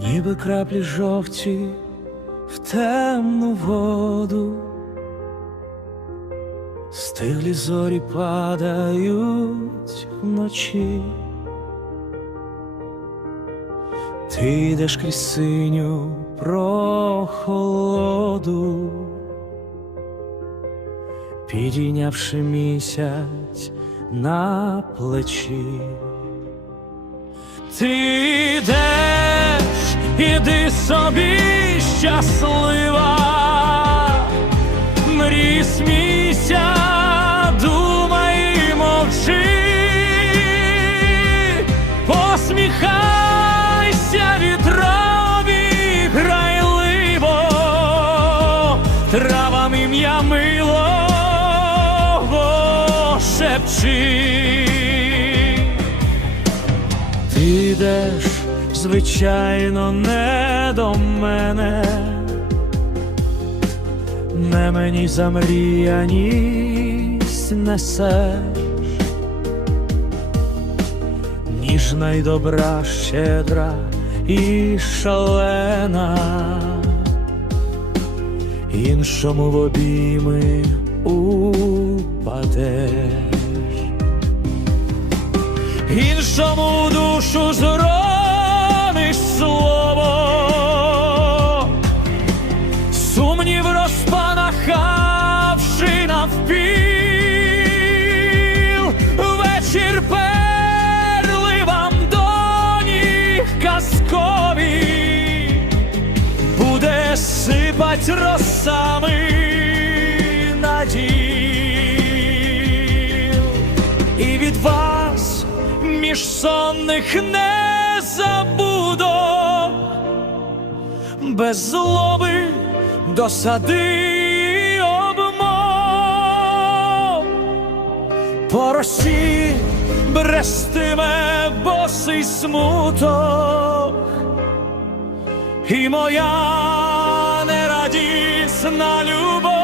ніби краплі жовті в темну воду, стиглі зорі падають вночі. Ти йдеш крізь синю прохолоду, підійнявши місяць на плечі. Ти йдеш, іди собі щаслива, мрій смійся, думай мовчи, посміхайся вітрові грайливо, травам ім'я милого шепчи. Звичайно, не до мене, не мені замріяність несеш, ніжна й добра, щедра і шалена, іншому в обійми упадеш. Іншому душу зрониш сумнів розпанахавши навпіл, вечір перли вам до ніг казкові, буде сипать росами надій і від вас між сонних не забудо, без злоби досади й обмов. По росі брестиме босий смуток, і моя нерадісна любов.